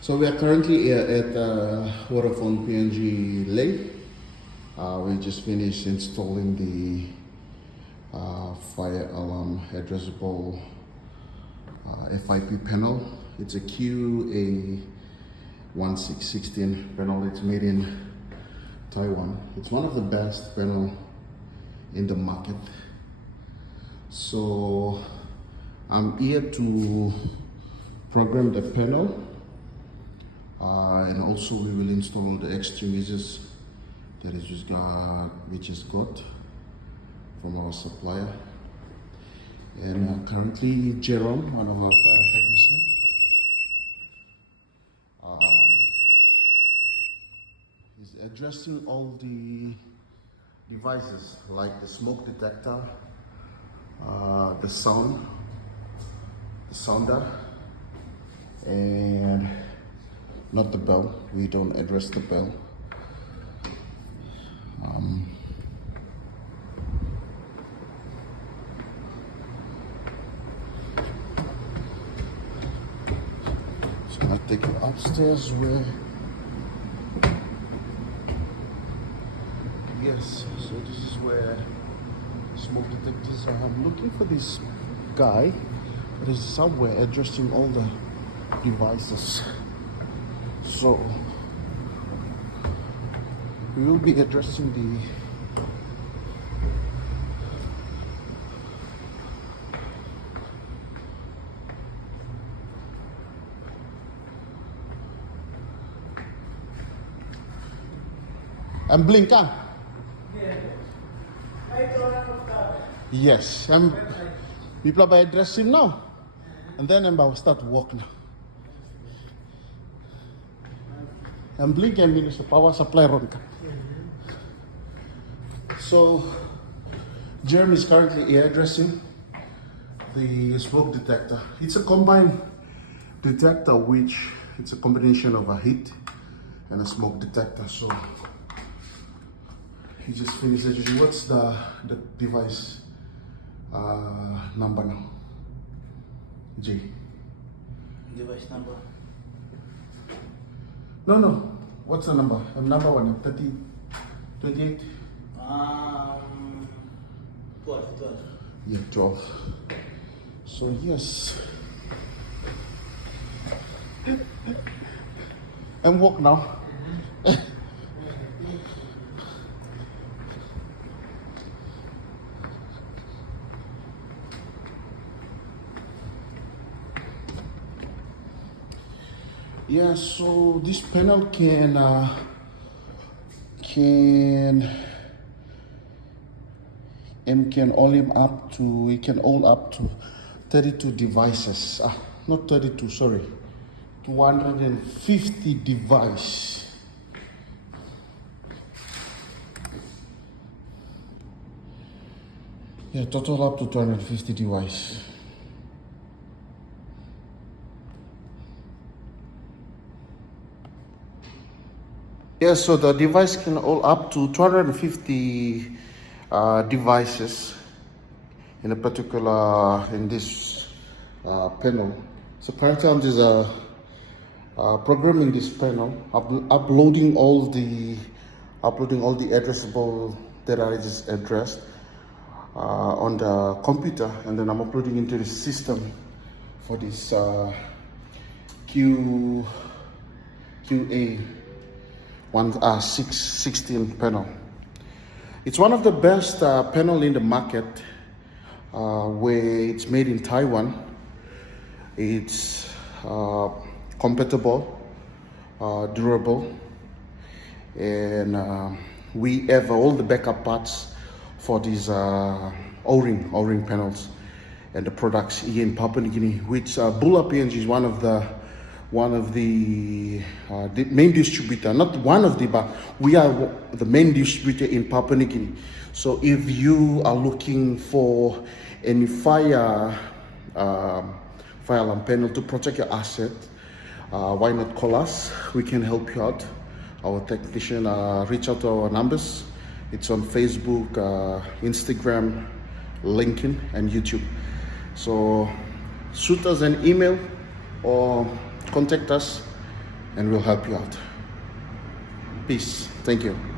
So we are currently at Vodafone PNG Lake. We just finished installing the fire alarm addressable FIP panel. It's a QA1616 panel. It's made in Taiwan. It's one of the best panel in the market. So I'm here to program the panel. And also we will install the extinguishers that is just we just got from our supplier. And currently Jerome, one of our fire technician, is addressing all the devices like the smoke detector, the sounder, and not the bell. We don't address the bell. So I'll take you upstairs where, yes, so this is where smoke detectors are. I'm looking for this guy that is somewhere addressing all the devices. So we will be addressing the blink, huh? Yes, people are addressing now, and then I'll start walking. And blink and means the power supply run. So Jeremy is currently addressing the smoke detector. It's a combined detector, which it's a combination of a heat and a smoke detector. So he just finished it. What's the device number now? J. Device number. No. What's the number? Number one, 30, 28? 12. Yeah, 12. So yes. And walk now. Yeah, so this panel can only up to, we can hold up to 32 devices. Not 32, sorry, 250 device. Yeah, total up to 250 device. Yes, so the device can hold up to 250 devices in a particular, in this panel. So currently I'm just programming this panel, uploading all the addressable that I just addressed on the computer, and then I'm uploading into the system for this QA 616 panel. It's one of the best panel in the market, where it's made in Taiwan. It's compatible, durable, and we have all the backup parts for these O-ring panels and the products here in Papua New Guinea, which Bula PNG is one of the main distributor, not one of the, but we are the main distributor in Papua New Guinea. So if you are looking for any fire alarm panel to protect your asset, why not call us? We can help you out. Our technician, reach out to our numbers. It's on Facebook, Instagram, LinkedIn, and YouTube. So shoot us an email or contact us and we'll help you out. Peace. Thank you.